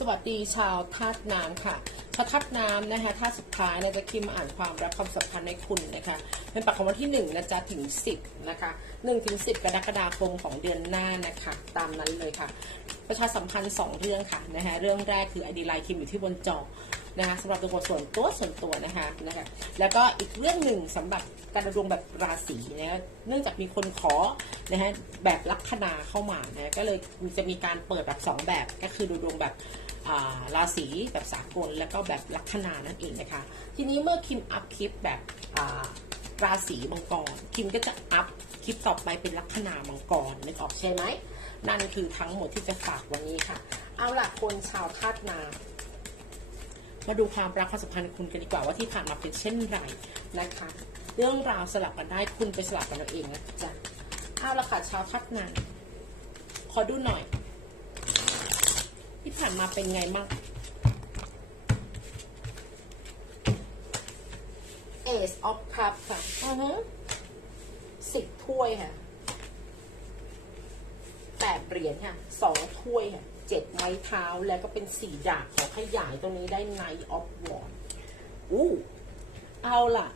สวัสดีชาวธาตุน้ำค่ะชาวธาตุน้ำนะคะธาตุสุดท้ายเนี่ยจะคิมมาอ่านความรักความสัมพันธ์ในคุณนะคะเป็นปากของวันที่1นะจ๊ะถึง 10นะคะ1ถึง10 กรกฎาคมของเดือนหน้านะคะตามนั้นเลยค่ะ ประชาสัมพันธ์ 2 เรื่องค่ะนะคะเรื่องแรกคือไอดีไลน์คิมอยู่ที่บนจอนะคะสำหรับตัวส่วนตัวส่วนตัวนะคะนะคะแล้วก็อีกเรื่องหนึ่งสำหรับการดวงแบบราศีนะคะเนื่องจากมีคนขอนะฮะแบบลัคนาเข้ามานะก็เลยจะมีการเปิดแบบ 2 แบบก็คือดูดวงแบบ ราศีแบบสากลแล้วก็แบบลัคนานั่นเองนะคะ ทีนี้เมื่อคิมอัพคลิปแบบราศีมังกร คิมก็จะอัพคลิปต่อไปเป็นลัคนามังกรนึกออกใช่ไหม นั่นคือทั้งหมดที่จะฝากวันนี้ค่ะ เอาล่ะคนชาวธาตุน้ำมาดูความรักความสัมพันธ์คุณกันดีกว่าว่าที่ผ่านมาเป็นเช่นไรนะคะ เรื่องราวสลับกันได้คุณไปสลับกันเอาเองนะจ๊ะเอาละค่ะชาวธาตุน้ำขอดูหน่อย ที่ผ่านมาเป็นไงบ้าง Ace of Cups ค่ะอือฮึสิบถ้วยค่ะแปดเหรียญค่ะสองถ้วยค่ะเจ็ดไม้เท้าแล้วก็เป็นสี่ดาบขอขยายตรงนี้ได้ไนออฟวอนอู้เอาล่ะ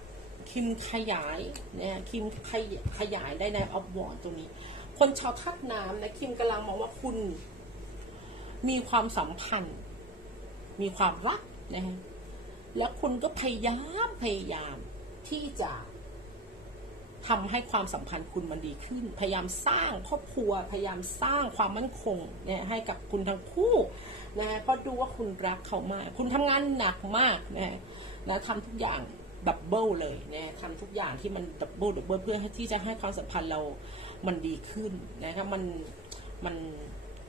คิมขยายเนี่ยคิมขยขยายได้ในออฟวอนตรงนี้ คนชาวทัดน้ำนะ คิมกำลังมองว่าคุณ มีความสัมพันธ์ มีความรักนะฮะแล้วคุณก็พยายามพยายามที่จะทำให้ความสัมพันธ์คุณมันดีขึ้น พยายามสร้างครอบครัว พยายามสร้างความมั่นคงเนี่ยให้กับคุณทั้งคู่นะฮะเพราะดูว่าคุณรักเขามาก คุณทำงานหนักมากนะฮะนะทำทุกอย่างดับเบิลเลยนะทำทุกอย่างที่มันดับเบิลดับเบิลเพื่อที่จะให้ความสัมพันธ์เรามันดีขึ้นนะครับมันมัน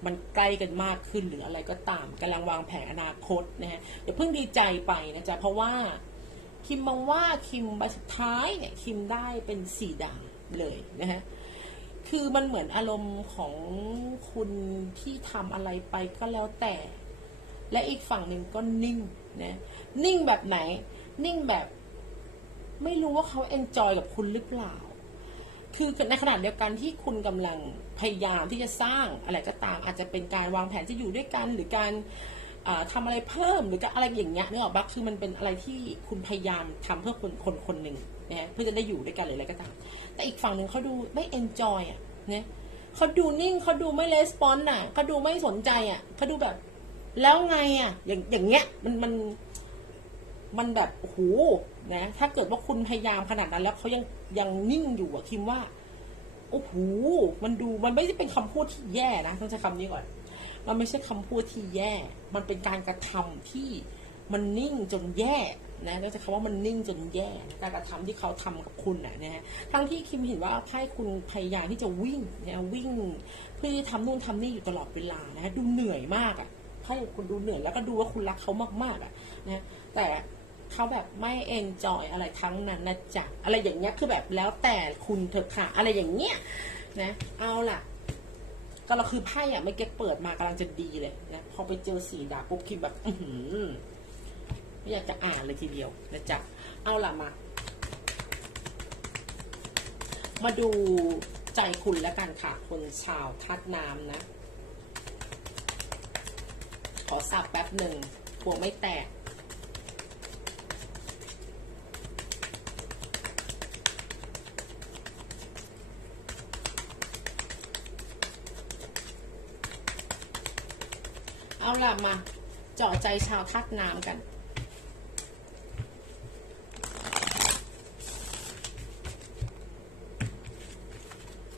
มันใกล้กันมากขึ้นหรืออะไรก็ตามกำลังวางแผนอนาคตนะฮะอย่าเพิ่งดีใจไปนะจ๊ะเพราะว่าคิมมองว่าคิมใบสุดท้ายเนี่ยคิมได้เป็นสีดำเลยนะฮะคือมันเหมือนอารมณ์ของคุณที่ทำอะไรไปก็แล้วแต่ และอีกฝั่งหนึ่งก็นิ่งนะนิ่งแบบไหน นิ่งแบบ ไม่รู้ว่าเขาเอนจอยกับคุณหรือเปล่า คือในขณะเดียวกันที่คุณกำลังพยายามที่จะสร้างอะไรก็ตาม อาจจะเป็นการวางแผนจะอยู่ด้วยกัน หรือการอ่าทำอะไรเพิ่มหรือก็อะไรอย่างเงี้ยนึกออกปะคือมันเป็นอะไรที่คุณพยายามทำเพื่อคนคนคนหนึ่งนะเพื่อจะได้อยู่ด้วยกันหรืออะไรก็ตาม แต่อีกฝั่งหนึ่งเขาดูไม่เอนจอยอะเนี่ยเขาดูนิ่งเขาดูไม่レスปอนส์อะเขาดูไม่สนใจอะเขาดูแบบ แล้วไงอะ อย่างอย่างเงี้ยมันมันมันแบบโอ้โหนะ ถ้าเกิดว่าคุณพยายามขนาดนั้นแล้วเขายัง ยังนิ่งอยู่อะคิมว่า โอ้โหมันดูมันไม่ได้เป็นคำพูดที่แย่นะต้องใช้คำนี้ก่อน มันไม่ใช่คำพูดที่แย่ มันเป็นการกระทำที่มันนิ่งจนแย่นะต้องใช้คำว่ามันนิ่งจนแย่การกระทำที่เขาทำกับคุณนะนะฮะทั้งที่คิมเห็นว่าไพ่คุณพยายามที่จะวิ่งนะวิ่ง เพื่อที่ทำนู่นทำนี่อยู่ตลอดเวลานะฮะดูเหนื่อยมากอะไพ่คุณดูเหนื่อยแล้วก็ดูว่าคุณรักเขามากๆอะนะแต่ เขาแบบไม่เอนจอยอะไรทั้งนั้นนะจ๊ะอะไรอย่างเงี้ยคือแบบแล้วแต่คุณเถอะค่ะ อะไรอย่างเงี้ยนะเอาล่ะ ก็เราคือไพ่อะไม่เก็เปิดมากำลังจะดีเลยนะพอไปเจอสีดาบปุ๊บคิดแบบอือหือไม่อยากจะอ่านเลยทีเดียวนะจ๊ะเอาล่ะมา มาดูใจคุณแล้วกันค่ะ คนชาวทัดน้ำนะ ขอสับแป๊บหนึ่งกลัวไม่แตก เอาล่ะมาเจาะใจชาวทักน้ำกัน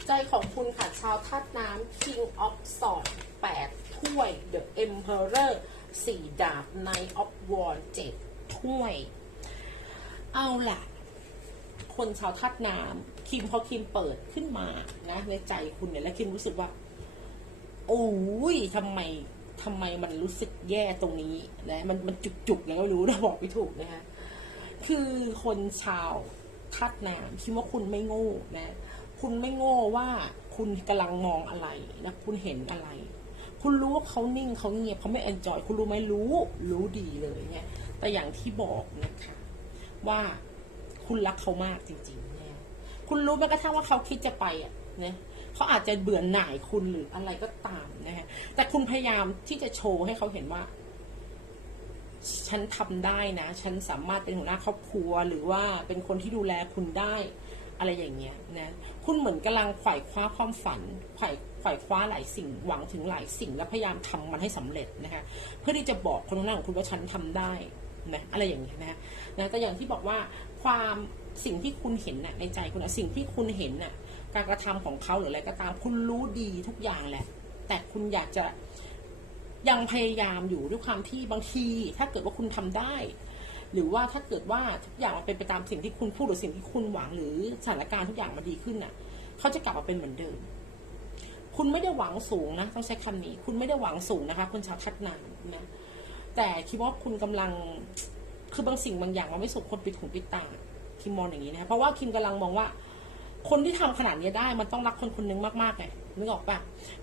ใจของคุณค่ะ ชาวทัดน้ำ King of Swords แปดถ้วย The Emperor สี่ดาบ Knight of Wands เจ็ดถ้วย เอาล่ะ คนชาวทัดน้ำคิมพอคิมเปิดขึ้นมานะ ในใจคุณเนี่ย แล้วคิมรู้สึกว่า โอ้ยทำไม ทำไมมันรู้สึกแย่ตรงนี้นะมันมันจุกๆยังไม่รู้นะบอกไม่ถูกนะคะคือคนชาวทัดน้ำคิดว่าคุณไม่โง่นะ คุณไม่โง่ว่าคุณกำลังมองอะไรนะคุณเห็นอะไร คุณรู้ว่าเขานิ่งเขาเงียบเขาไม่เอนจอย คุณรู้ไหมรู้ รู้ดีเลยเนี่ยแต่อย่างที่บอกนะคะว่าคุณรักเขามากจริงๆเนี่ยคุณรู้แม้กระทั่งว่าเขาคิดจะไปอะเนะ เขาอาจจะเบื่อหน่ายคุณหรืออะไรก็ตามนะฮะแต่คุณพยายามที่จะโชว์ให้เขาเห็นว่า ฉันทำได้นะ ฉันสามารถเป็นหัวหน้าครอบครัว หรือว่าเป็นคนที่ดูแลคุณได้อะไรอย่างเงี้ยนะคุณเหมือนกำลังไขว่คว้าความฝันไขว่ไขว่คว้าหลายสิ่งหวังถึงหลายสิ่งและพยายามทำมันให้สำเร็จนะคะเพื่อที่จะบอกคนข้างหน้าของคุณว่าฉันทำได้นะอะไรอย่างเงี้ยนะนะแต่อย่างที่บอกว่าความสิ่งที่คุณเห็นน่ะในใจคุณนะสิ่งที่คุณเห็นน่ะ การกระทำของเขาหรืออะไรก็ตาม คุณรู้ดีทุกอย่างแหละ แต่คุณอยากจะยังพยายามอยู่ด้วยความที่บางทีถ้าเกิดว่าคุณทำได้ หรือว่าถ้าเกิดว่าทุกอย่างมันเป็นไปตามสิ่งที่คุณพูดหรือสิ่งที่คุณหวังหรือสถานการณ์ทุกอย่างมันดีขึ้นน่ะเขาจะกลับมาเป็นเหมือนเดิม คุณไม่ได้หวังสูงนะต้องใช้คำนี้ คุณไม่ได้หวังสูงนะคะคุณชาวทัดนานนะแต่คิดว่าคุณกำลังคือบางสิ่งบางอย่างมันไม่สุขคนปิดหูปิดตาคิมมองอย่างนี้นะเพราะว่าคิมกำลังมองว่า คนที่ทำขนาดนี้ได้มันต้องรักคนคนนึงมากๆไงนึกออกปะ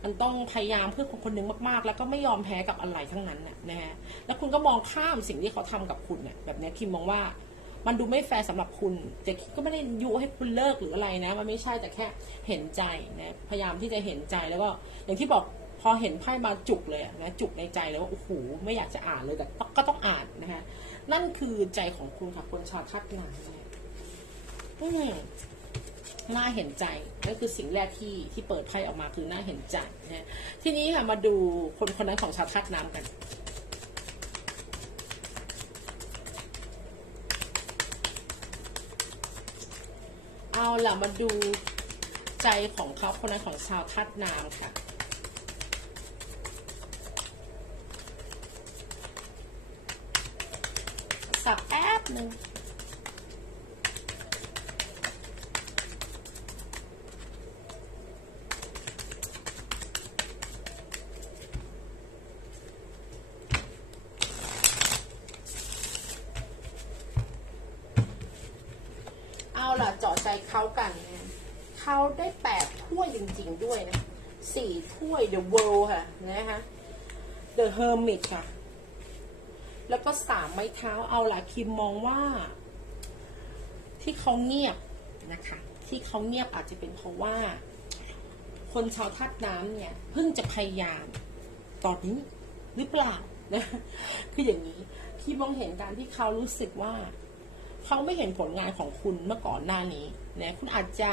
มันต้องพยายามเพื่อคนคนนึงมากๆ แล้วก็ไม่ยอมแพ้กับอะไรทั้งนั้นน่ะนะฮะแล้วคุณก็มองข้ามสิ่งที่เขาทำกับคุณเนี่ยแบบนี้คิมมองว่ามันดูไม่แฟร์สำหรับคุณแต่คิมก็ไม่ได้ยุให้คุณเลิกหรืออะไรนะ มันไม่ใช่แต่แค่เห็นใจนะพยายามที่จะเห็นใจแล้วก็อย่างที่บอกพอเห็นไพ่มาจุกเลยนะจุกในใจเลยว่าโอ้โหไม่อยากจะอ่านเลยแต่ก็ต้องอ่านนะฮะนั่นคือใจของคุณค่ะคนชาวทัดนานนะอืม น่าเห็นใจนั่นคือสิ่งแรกที่ที่เปิดไพ่ออกมาคือน่าเห็นใจนะฮะทีนี้ค่ะมาดูคนคนนั้นของชาวธาตุน้ำกัน เอาล่ะมาดูใจของเขาคนนั้นของชาวธาตุน้ำค่ะสับแป๊บหนึ่ง เอาล่ะเจาะใจเขากันนะเขาได้แปดถ้วยจริงๆด้วยนะสี่ ถ้วย The World ค่ะนะคะ The Hermit ค่ะ แล้วก็สามไม้เท้าเอาละคิมมองว่า ที่เขาเงียบนะคะ ที่เขาเงียบอาจจะเป็นเพราะว่า คนชาวธาตุน้ำเนี่ยเพิ่งจะพยายามตอนนี้หรือเปล่านะคืออย่างนี้ที่มองเห็นการที่เขารู้สึกว่า เขาไม่เห็นผลงานของคุณเมื่อก่อนหน้านี้นะคุณอาจจะ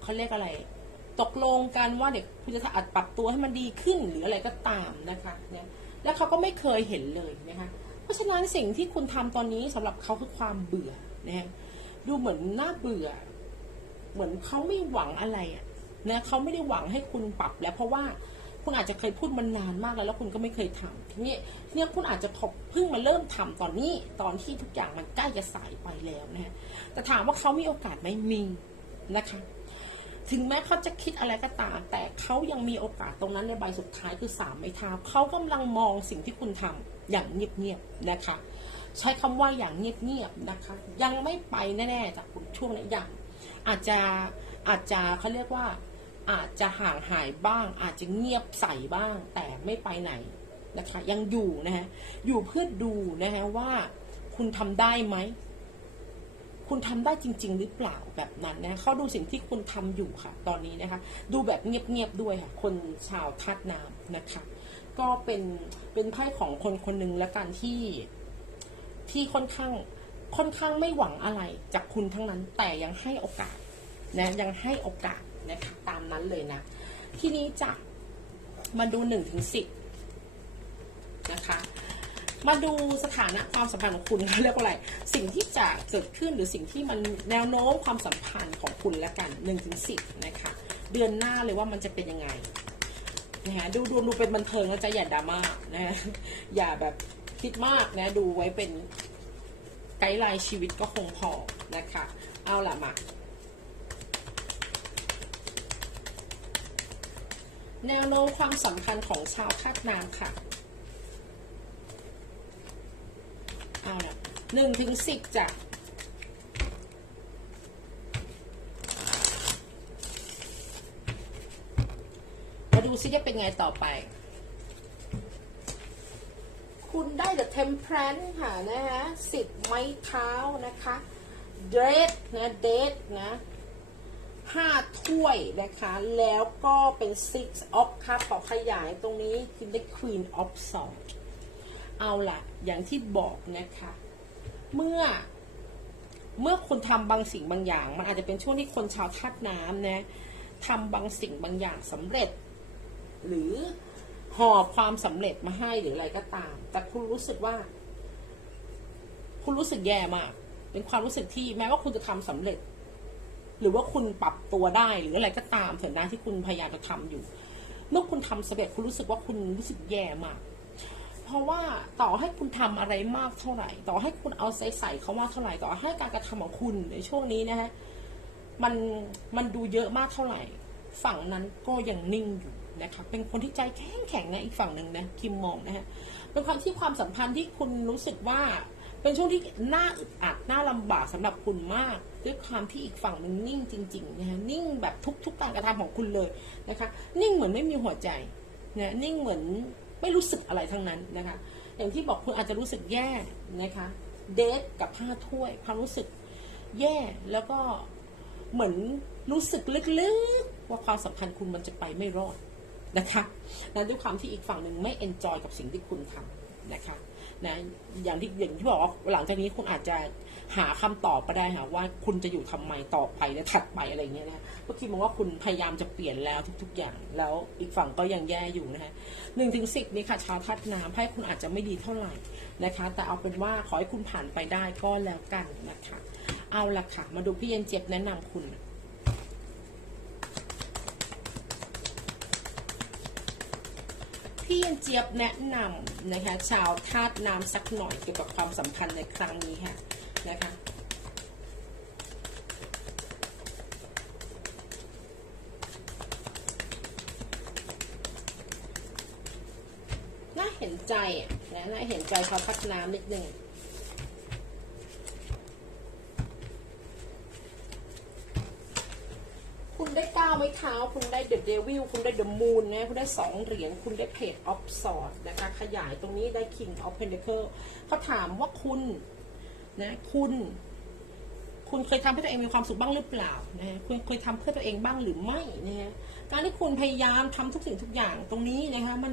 เขาเรียกอะไร ตกลงกันว่าเด็กคุณจะอาจปรับตัวให้มันดีขึ้นหรืออะไรก็ตามนะคะเนี่ยแล้วเขาก็ไม่เคยเห็นเลยนะคะเพราะฉะนั้นสิ่งที่คุณทำตอนนี้สำหรับเขาคือความเบื่อนะดูเหมือนน่าเบื่อ เหมือนเขาไม่หวังอะไรอะนะเขาไม่ได้หวังให้คุณปรับแล้วเพราะว่าคุณอาจจะเคยพูดมันนานมากแล้วแล้วคุณก็ไม่เคยทำทีนี้ทีนี้คุณอาจจะบเพิ่งมาเริ่มทำตอนนี้ตอนที่ทุกอย่างมันใกล้จะสายไปแล้วนะฮะแต่ถามว่าเขามีโอกาสไหมมีนะคะ ถึงแม้เขาจะคิดอะไรก็ตาม แต่เขายังมีโอกาสตรงนั้นในใบสุดท้ายคือสามไม้เท้าเขากำลังมองสิ่งที่คุณทำอย่างเงียบๆนะคะ ใช้คำว่าอย่างเงียบๆนะคะ ยังไม่ไปแน่ๆจากคุณช่วงนี้อย่างอาจจะอาจจะเขาเรียกว่า อาจจะห่างหายบ้าง อาจจะเงียบใส่บ้าง แต่ไม่ไปไหนนะคะ ยังอยู่นะฮะอยู่เพื่อดูนะฮะว่าคุณทำได้ไหม คุณทำได้จริง ๆ หรือเปล่าแบบนั้นนะเขาดูสิ่งที่คุณทำอยู่ค่ะ ตอนนี้นะคะ ดูแบบเงียบๆด้วยค่ะ คนชาวธาตุน้ำนะคะ ก็เป็นเป็นไพ่ของคนคนหนึ่งและกันที่ที่ค่อนข้างค่อนข้างไม่หวังอะไรจากคุณทั้งนั้น แต่ยังให้โอกาสนะยังให้โอกาสนะคะตามนั้นเลยนะ ทีนี้จะมาดูหนึ่งถึงสิบนะคะ มาดูสถานะความสัมพันธ์ของคุณเรียกว่าอะไร สิ่งที่จะเกิดขึ้นหรือสิ่งที่มันแนวโน้มความสัมพันธ์ของคุณและกันหนึ่งถึงสิบนะคะ เดือนหน้าเลยว่ามันจะเป็นยังไงนะฮะดูดูดูเป็นบันเทิงแล้วจะอย่าดราม่านะฮะอย่าแบบคิดมากนะดูไว้เป็นไกด์ไลน์ชีวิตก็คงพอนะคะ เอาล่ะมาแนวโน้มความสัมพันธ์ของชาวธาตุน้ำค่ะ เอาละหนึ่งถึงสิบจ้ะมาดูซิจะเป็นไงต่อไป คุณได้ The Temperance ค่ะนะฮะสิบไม้เท้านะคะเดรสนะเดทนะห้าถ้วยนะคะ แล้วก็เป็น six of cup ขอขยายตรงนี้คือได้ Queen of Swords เอาละอย่างที่บอกนะคะ เมื่อเมื่อคุณทำบางสิ่งบางอย่าง มันอาจจะเป็นช่วงที่คนชาวธาตุน้ำนะทำบางสิ่งบางอย่างสำเร็จ หรือหอบความสำเร็จมาให้หรืออะไรก็ตาม แต่คุณรู้สึกว่า คุณรู้สึกแย่มาก เป็นความรู้สึกที่แม้ว่าคุณจะทำสำเร็จ หรือว่าคุณปรับตัวได้หรืออะไรก็ตามเถอะนะที่คุณพยายามจะทำอยู่ เมื่อคุณทำสำเร็จคุณรู้สึกว่าคุณรู้สึกแย่มาก ราะว่าต่อให้คุณทำอะไรมากเท่าไหร่ ต่อให้คุณเอาใจใส่เขามากเท่าไหร่ ต่อให้การกระทำของคุณในช่วงนี้นะฮะมันมันดูเยอะมากเท่าไหร่ ฝั่งนั้นก็ยังนิ่งอยู่นะคะเป็นคนที่ใจแข็งแข็งนะอีกฝั่งหนึ่งนะคิมมองนะฮะเป็นความที่ความสัมพันธ์ที่คุณรู้สึกว่าเป็นช่วงที่น่าอึดอัดน่าลำบากสำหรับคุณมาก ด้วยความที่อีกฝั่งหนึ่งนิ่งจริงๆนะฮะนิ่งแบบทุกๆการกระทำของคุณเลยนะคะ นิ่งเหมือนไม่มีหัวใจนะนิ่งเหมือน ไม่รู้สึกอะไรทั้งนั้นนะคะ อย่างที่บอกคุณอาจจะรู้สึกแย่นะคะ เดทกับผ้าถ้วยความรู้สึกแย่แล้วก็เหมือนรู้สึกลึกๆ ว่าความสัมพันธ์คุณมันจะไปไม่รอดนะคะนั้นด้วยความที่อีกฝั่งหนึ่งไม่เอนจอยกับสิ่งที่คุณทำนะคะ นะอย่างที่อย่างที่บอกว่าหลังจากนี้คุณอาจจะหาคำตอบไปได้ค่ะว่าคุณจะอยู่ทำไมต่อไปและถัดไปอะไรเงี้ยนะก็คิดมองว่าคุณพยายามจะเปลี่ยนแล้วทุก ๆ อย่าง แล้วอีกฝั่งก็ยังแย่อยู่นะคะหนึ่งถึงสิบนี่ค่ะชาวทัดน้ำให้คุณอาจจะไม่ดีเท่าไหร่นะคะ แต่เอาเป็นว่าขอให้คุณผ่านไปได้ก็แล้วกันนะคะ เอาละค่ะ มาดูพี่เย็นเจี๊ยบแนะนำคุณ พี่ยันเจี๊ยบแนะนำนะคะ ชาวธาตุน้ำสักหน่อยเกี่ยวกับความสัมพันธ์ในครั้งนี้ค่ะนะคะน่าเห็นใจอะนะน่าเห็นใจชาวธาตุน้ำนิดนึง คุณ ไม้เท้าคุณได้เดอะเดวิลคุณได้เดอะมูนนะคุณได้สองเหรียญคุณได้เพจออฟสอดนะคะขยายตรงนี้ได้ King of Pentacle เขาถามว่าคุณนะคุณ คุณเคยทำให้ตัวเองมีความสุขบ้างหรือเปล่านะคุณเคยทำเพื่อตัวเองบ้างหรือไม่นะฮะการที่คุณพยายามทำทุกสิ่งทุกอย่างตรงนี้นะคะมัน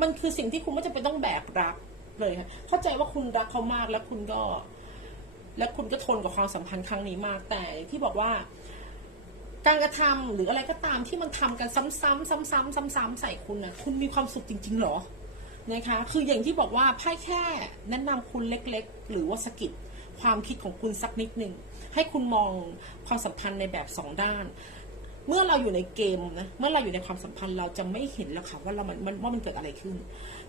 มันคือสิ่งที่คุณไม่จำเป็นต้องแบกรับเลยค่ะเข้าใจว่าคุณรักเขามากแล้วคุณก็ และคุณก็ทนกับความสัมพันธ์ครั้งนี้มาก แต่ที่บอกว่า การกระทำหรืออะไรก็ตามที่มันทำกันซ้ำๆซ้ำๆซ้ำๆใส่คุณนะคุณมีความสุขจริง ๆ หรอนะคะ คืออย่างที่บอกว่าไพ่แค่แนะนำคุณเล็กๆ หรือว่าสกิดความคิดของคุณสักนิดหนึ่งให้คุณมองความสัมพันธ์ในแบบสองด้าน เมื่อเราอยู่ในเกมนะเมื่อเราอยู่ในความสัมพันธ์เราจะไม่เห็นแล้วค่ะว่าเรามันมันว่ามันเกิดอะไรขึ้น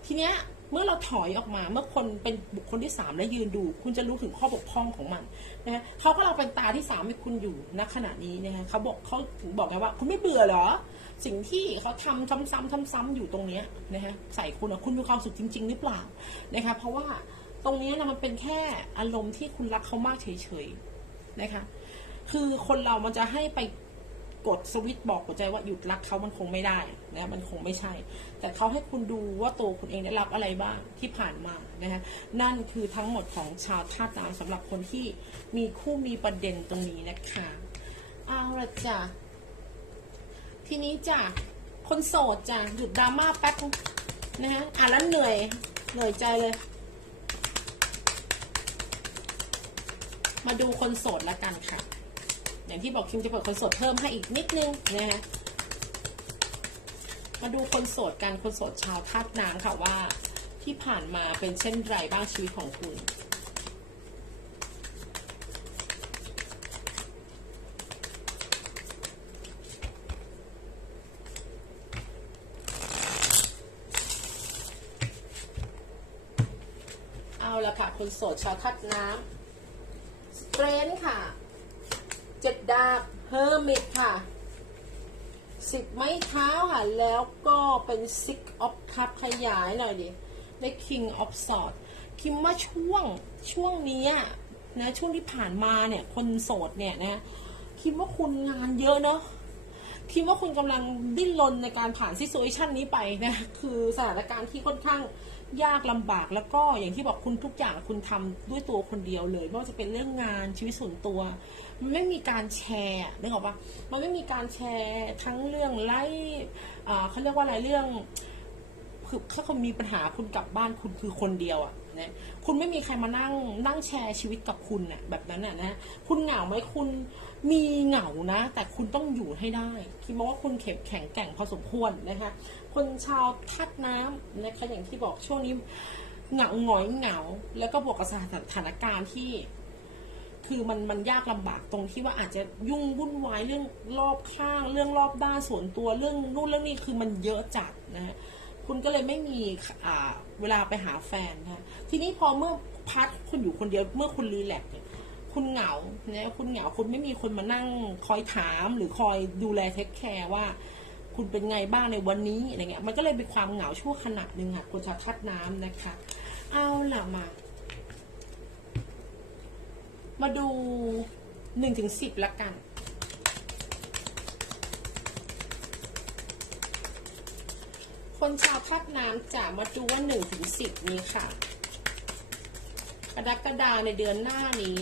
ทีเนี้ย เมื่อเราถอยออกมาเมื่อคนเป็นบุคคลที่สามและยืนดู คุณจะรู้ถึงข้อบกพร่องของมันนะเขาก็เราเป็นตาที่สามให้คุณอยู่ณขณะนี้นะฮะเขาบอกเขาถึงบอกไงว่า คุณไม่เบื่อเหรอ สิ่งที่เขาทำซ้ำๆซ้ำๆอยู่ตรงนี้นะฮะใส่คุณอคุณมีความสุขจริง ๆ หรือเปล่านะคะเพราะว่าตรงนี้นะมันเป็นแค่อารมณ์ที่คุณรักเขามากเฉยๆนะคะ คือคนเรามันจะให้ไป กดสวิตช์บอกหัวใจว่าหยุดรักเขามันคงไม่ได้นะมันคงไม่ใช่ แต่เขาให้คุณดูว่าตัวคุณเองได้รับอะไรบ้างที่ผ่านมานะคะนั่นคือทั้งหมดของชาวธาตุน้ำสำหรับคนที่มีคู่มีประเด็นตรงนี้นะคะเอาละจ้ะทีนี้จ้ะคนโสดจ้ะหยุดดราม่าแป๊บนะฮะอ่านแล้วเหนื่อยเหนื่อยใจเลย มาดูคนโสดแล้วกันค่ะ อย่างที่บอกคิมจะเปิดคนโสดเพิ่มให้อีกนิดนึงนะฮะมาดูคนโสดกันคนโสดชาวธาตุน้ำค่ะว่าที่ผ่านมาเป็นเช่นไรบ้างชีวิตของคุณเอาละค่ะคนโสดชาวธาตุน้ำสเตรนค่ะ เจ็ดดาบเฮอร์มิตค่ะสิบไม้เท้าค่ะ แล้วก็เป็น six of cup ขยายหน่อยดิได้ king of sword คิมว่าช่วงช่วงนี้นะช่วงที่ผ่านมาเนี่ย คนโสดเนี่ยนะคิดว่าคุณงานเยอะเนาะคิดว่าคุณกำลังดิ้นรนในการผ่านซิ t u เ t ชันนี้ไปนะ คือสถานการณ์ที่ค่อนข้าง ยากลำบากแล้วก็อย่างที่บอกคุณทุกอย่างคุณทำด้วยตัวคนเดียวเลยไม่ว่าจะเป็นเรื่องงานชีวิตส่วนตัว มันไม่มีการแชร์นึกออกปะมันไม่มีการแชร์ทั้งเรื่องไลฟ์อ่เขาเรียกว่าอะไรเรื่องคือถ้าคุณมีปัญหาคุณกลับบ้านคุณคือคนเดียวอะ นะคุณไม่มีใครมานั่งนั่งแชร์ชีวิตกับคุณเน่ะแบบนั้นน่ะนะคุณเหงาไหมคุณมีเหงานะ แต่คุณต้องอยู่ให้ได้ คิดมองว่าคุณเข็มแข็งแกร่งพอสมควรนะคะคนชาวทัดน้ำนะคะอย่างที่บอกช่วงนี้เหงาหงอยเหงา แล้วก็บวกกับสถานการณ์ที่ คือมันมันยากลำบากตรงที่ว่าอาจจะยุ่งวุ่นวายเรื่องรอบข้าง เรื่องรอบด้านส่วนตัวเรื่องนู่นเรื่องนี้คือมันเยอะจัดนะฮะ คุณก็เลยไม่มีอ่าเวลาไปหาแฟนนะทีนี้พอเมื่อพัดคุณอยู่คนเดียวเมื่อคุณรีแลกซ์เนี่ยคุณเหงาเนี่ยคุณเหงาคุณไม่มีคนมานั่งคอยถามหรือคอยดูแลเทคแคร์ว่า คุณเป็นไงบ้างในวันนี้อะไรเงี้ยมันก็เลยเป็นความเหงาชั่วขณะหนึ่งค่ะคนชาวทัดน้ำนะคะ เอาล่ะมา มาดูหนึ่งถึงสิบละกัน คนชาวทับน้ำจะมาดูว่าหนึ่งถึงสิบนี้ค่ะกรกฎาในเดือนหน้านี้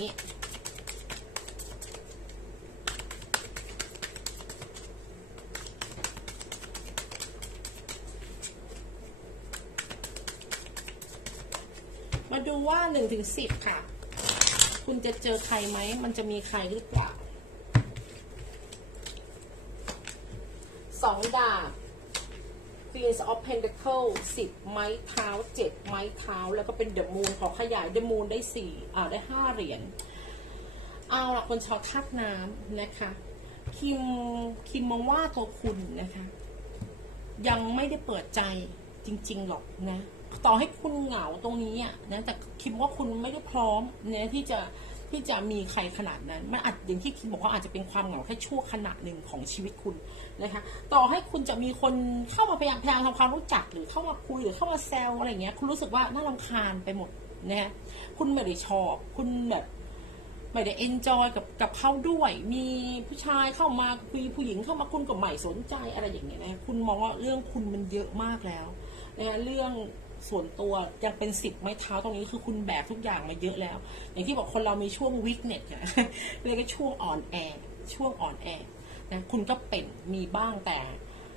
มาดูว่าหนึ่งถึงสิบค่ะ คุณจะเจอใครไหม มันจะมีใครหรือเปล่าสองดาบ Queen of Pentacle สิบไม้เท้าเจ็ดไม้เท้า แล้วก็เป็นเดอะมูนขอขยายเดอะมูนได้สี่อ่าได้ห้าเหรียญ เอาละคนชาวทักน้ำนะคะ คิม คิมมองว่าตัวคุณนะคะ ยังไม่ได้เปิดใจจริง ๆ หรอกนะ ต่อให้คุณเหงาตรงนี้อะนะ แต่คิดว่าคุณไม่ได้พร้อมเนี่ยที่จะ ที่จะมีใครขนาดนั้น มันอาจอย่างที่คิดบอกว่าอาจจะเป็นความเหงาแค่ชั่วขณะหนึ่งของชีวิตคุณนะคะ ต่อให้คุณจะมีคนเข้ามาพยายามพยายามทำความรู้จักหรือเข้ามาคุยหรือเข้ามาแซวอะไรเงี้ย คุณรู้สึกว่าน่ารำคาญไปหมดนะฮะคุณไม่ได้ชอบ คุณแบบไม่ได้เอนจอยกับกับเขาด้วย มีผู้ชายเข้ามามีผู้หญิงเข้ามาคุณก็ไม่สนใจอะไรอย่างเงี้ยนะ คุณมองว่าเรื่องคุณมันเยอะมากแล้วนะเรื่อง ส่วนตัวยังเป็นสิบไม้เท้าตรงนี้คือคุณแบกทุกอย่างมาเยอะแล้ว อย่างที่บอกคนเรามีช่วงวิกเน็ตนะเรียกว่าช่วงอ่อนแอช่วงอ่อนแอนะคุณก็เป็นมีบ้างแต่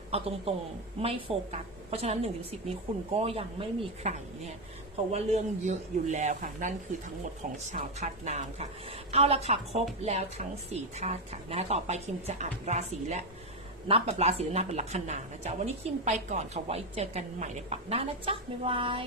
เอาตรงๆไม่โฟกัสเพราะฉะนั้นหนึ่งถึงสิบนี้คุณก็ยังไม่มีใครเนี่ยเพราะว่าเรื่องเยอะอยู่แล้วค่ะ นั่นคือทั้งหมดของชาวธาตุน้ำค่ะ เอาละค่ะครบแล้วทั้งสี่ธาตุค่ะนะต่อไปคิมจะอัดราศีและ นับแบบราศีและนับเป็นลัคนานะจ๊ะ วันนี้คิมไปก่อนค่ะไว้เจอกันใหม่ในปักหน้านะจ๊ะ บ๊ายบาย